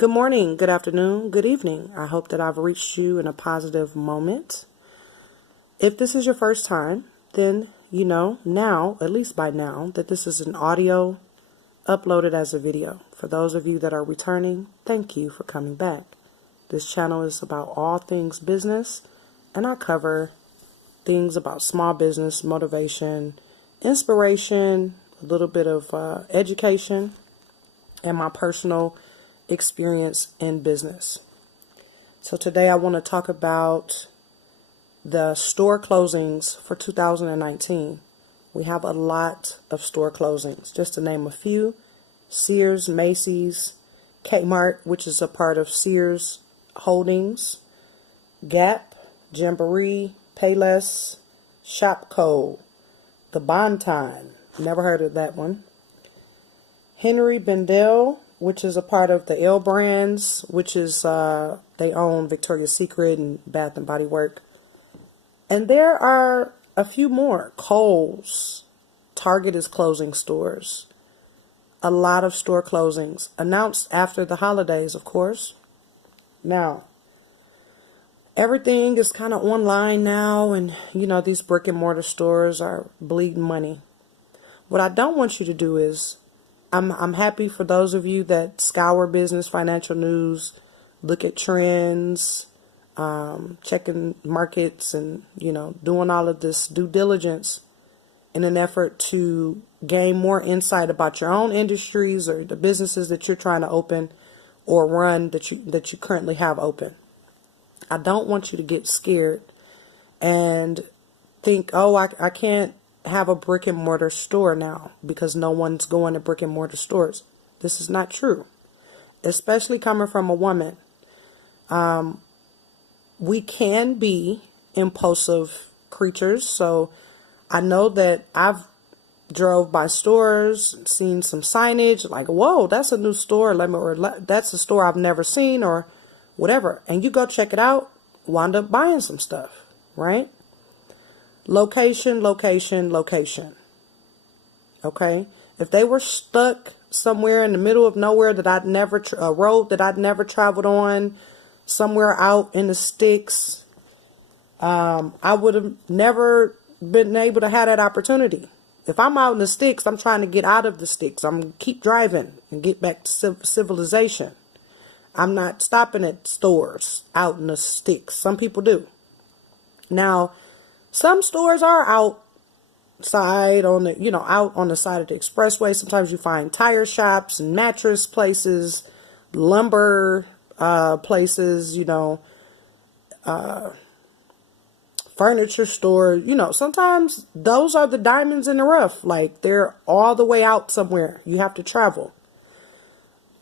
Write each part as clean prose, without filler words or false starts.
Good morning, good afternoon, good evening. I hope that I've reached you in a positive moment. If this is your first time, then you know now, at least by now, that this is an audio uploaded as a video. For those of you that are returning, thank you for coming back. This channel is about all things business, and I cover things about small business, motivation, inspiration, a little bit of education, and my personal experience in business. So today I want to talk about the store closings for 2019. We have a lot of store closings. Just to name a few: Sears, Macy's, Kmart, which is a part of Sears Holdings, Gap, Jamboree, Payless, Shopko, The Bonton, never heard of that one, Henry Bendel, which is a part of the L Brands, which is they own Victoria's Secret and Bath and Body Works. And there are a few more. Kohl's, Target is closing stores. A lot of store closings announced after the holidays, of course. Now, everything is kind of online now, and you know, these brick and mortar stores are bleeding money. What I don't want you to do is, I'm happy for those of you that scour business, financial news, look at trends, checking markets, and you know, doing all of this due diligence in an effort to gain more insight about your own industries or the businesses that you're trying to open or run that you currently have open. I don't want you to get scared and think, oh, I can't have a brick and mortar store now because no one's going to brick and mortar stores. This is not true, especially coming from a woman. We can be impulsive creatures. So I know that I've drove by stores, seen some signage like, whoa, that's a new store. That's a store I've never seen or whatever. And you go check it out, wind up buying some stuff, right? Location, location, location. Okay? If they were stuck somewhere in the middle of nowhere that I'd never, a road that I'd never traveled on, somewhere out in the sticks, I would have never been able to have that opportunity. If I'm out in the sticks, I'm trying to get out of the sticks. I'm keep driving and get back to civilization. I'm not stopping at stores out in the sticks. Some people do. Now, some stores are outside on the, out on the side of the expressway. Sometimes you find tire shops and mattress places, lumber places, furniture store. Sometimes those are the diamonds in the rough. Like they're all the way out somewhere. You have to travel.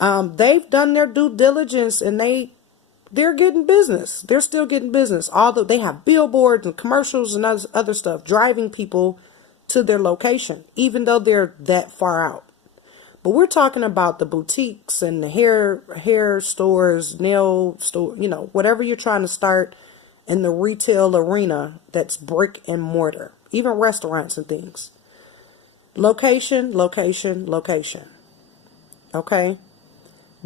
They've done their due diligence and they're getting business. They're still getting business. Although they have billboards and commercials and other stuff driving people to their location, even though they're that far out. But we're talking about the boutiques and the hair stores, nail store, whatever you're trying to start in the retail arena that's brick and mortar, even restaurants and things. Location, location, location. Okay?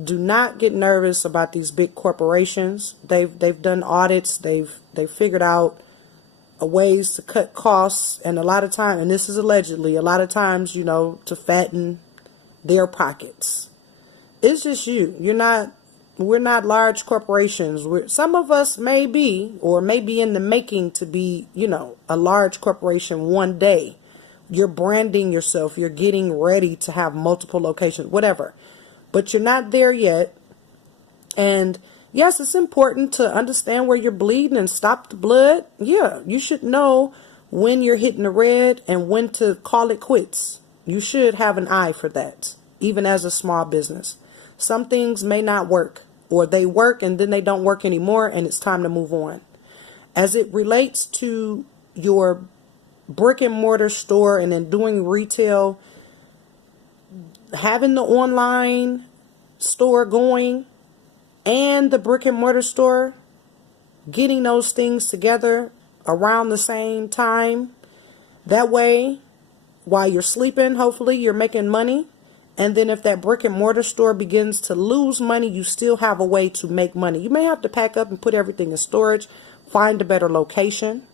Do not get nervous about these big corporations. They've done audits. They've figured out ways to cut costs, and a lot of times, and this is allegedly, a lot of times, to fatten their pockets. It's just you. We're not large corporations. Some of us may be, or may be in the making to be, a large corporation one day. You're branding yourself. You're getting ready to have multiple locations, whatever. But you're not there yet. And yes, it's important to understand where you're bleeding and stop the blood. Yeah, you should know when you're hitting the red and when to call it quits. You should have an eye for that, even as a small business. Some things may not work, or they work and then they don't work anymore, and it's time to move on. As it relates to your brick and mortar store and then doing retail, having the online store going and the brick and mortar store, getting those things together around the same time. That way, while you're sleeping, hopefully you're making money And then if that brick and mortar store begins to lose money, you still have a way to make money. You may have to pack up and put everything in storage, find a better location.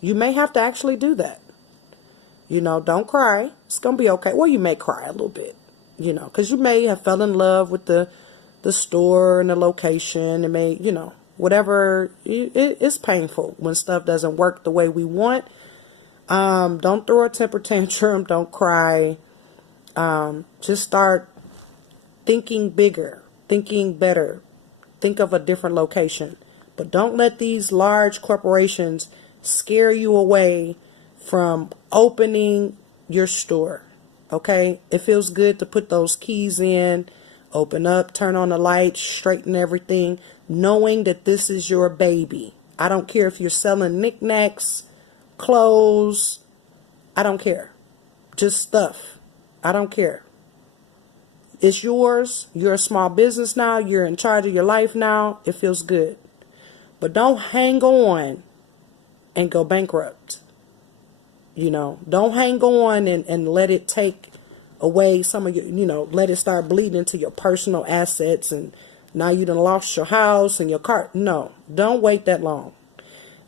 You may have to actually do that. Don't cry. It's going to be okay. Well, you may cry a little bit, because you may have fell in love with the store and the location. It may, whatever. It's painful when stuff doesn't work the way we want. Don't throw a temper tantrum. Don't cry. Just start thinking bigger, thinking better. Think of a different location. But don't let these large corporations scare you away from opening your store. Okay? It feels good to put those keys in, open up, turn on the lights, straighten everything, knowing that this is your baby. I don't care if you're selling knickknacks, clothes. I don't care. Just stuff. I don't care. It's yours. You're a small business now. You're in charge of your life now. It feels good. But don't hang on and go bankrupt. Don't hang on and let it take away some of your, let it start bleeding into your personal assets, and now you done lost your house and your car. No, don't wait that long.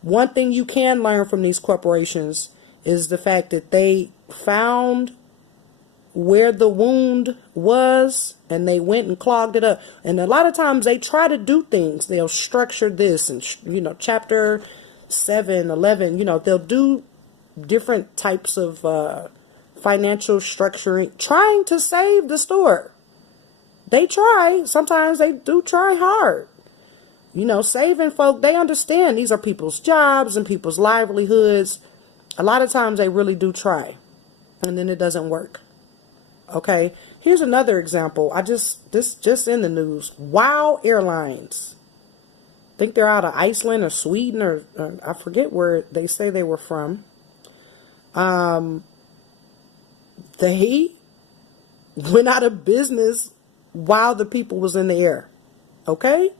One thing you can learn from these corporations is the fact that they found where the wound was and they went and clogged it up. And a lot of times they try to do things. They'll structure this and, chapter 7, 11, they'll do different types of financial structuring, trying to save the store. They try. Sometimes they do try hard. Saving folk, they understand these are people's jobs and people's livelihoods. A lot of times they really do try, and then it doesn't work. Okay, here's another example. This just in the news. Wow Airlines. I think they're out of Iceland or Sweden or I forget where they say they were from. They went out of business while the people was in the air. Okay?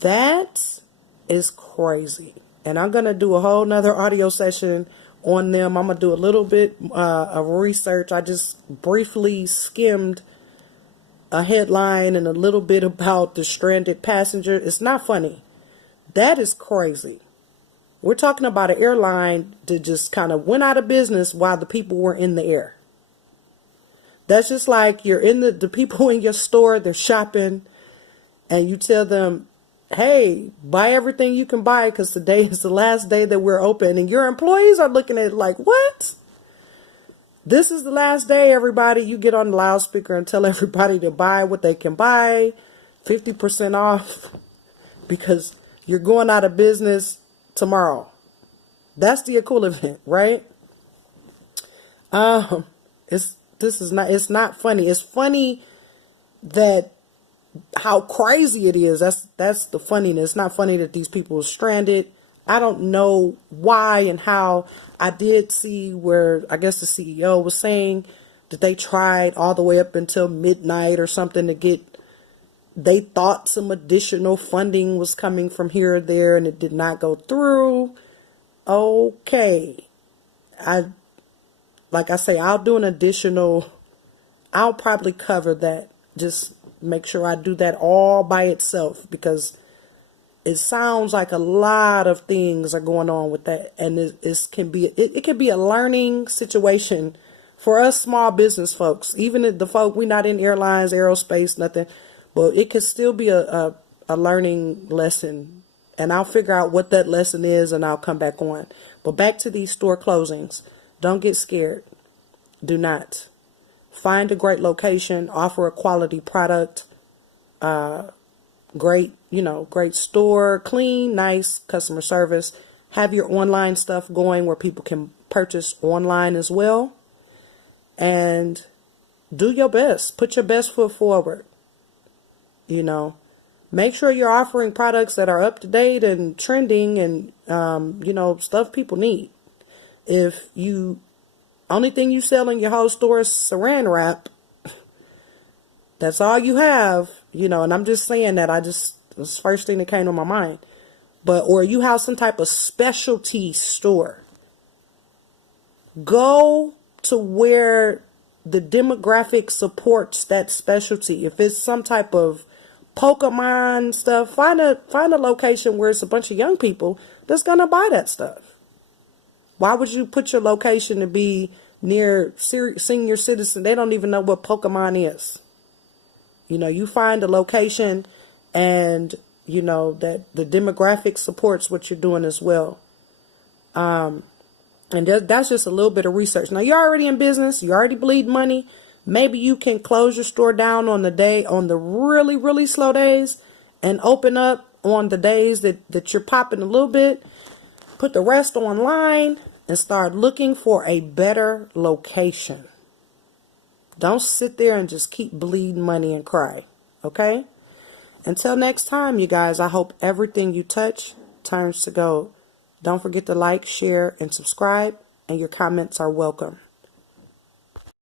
That is crazy. And I'm going to do a whole nother audio session on them. I'm going to do a little bit of research. I just briefly skimmed a headline and a little bit about the stranded passenger. It's not funny. That is crazy. We're talking about an airline that just kind of went out of business while the people were in the air. That's just like you're in the people in your store, they're shopping, and you tell them, hey, buy everything you can buy because today is the last day that we're open. And your employees are looking at it like, what? This is the last day, everybody. You get on the loudspeaker and tell everybody to buy what they can buy, 50% off, because you're going out of business tomorrow. That's the equivalent, right? It's not funny. It's funny that how crazy it is. That's the funniness. It's not funny that these people are stranded. I don't know why and how. I did see where I guess the CEO was saying that they tried all the way up until midnight or something to get, they thought some additional funding was coming from here or there and it did not go through. Okay. Like I say, I'll do an additional, I'll probably cover that. Just make sure I do that all by itself, because it sounds like a lot of things are going on with that. And it can be a learning situation for us small business folks, even the folk, we're not in airlines, aerospace, nothing, but it could still be a learning lesson. And I'll figure out what that lesson is and I'll come back on. But back to these store closings. Don't get scared. Do not. Find a great location, offer a quality product, great store, clean, nice customer service. Have your online stuff going where people can purchase online as well. And do your best. Put your best foot forward. Make sure you're offering products that are up to date and trending and, stuff people need. If you, only thing you sell in your whole store is saran wrap, that's all you have, and I'm just saying that that's the first thing that came to my mind. Or you have some type of specialty store. Go to where the demographic supports that specialty. If it's some type of Pokemon stuff, find a location where it's a bunch of young people that's gonna buy that stuff. Why would you put your location to be near senior citizen? They don't even know what Pokemon is. You know, you find a location and you know that the demographic supports what you're doing as well. And that's just a little bit of research. Now, you're already in business. You already bleed money. Maybe you can close your store down on the really, really slow days and open up on the days that you're popping a little bit. Put the rest online and start looking for a better location. Don't sit there and just keep bleeding money and cry. Okay? Until next time, you guys, I hope everything you touch turns to gold. Don't forget to like, share, and subscribe, and your comments are welcome.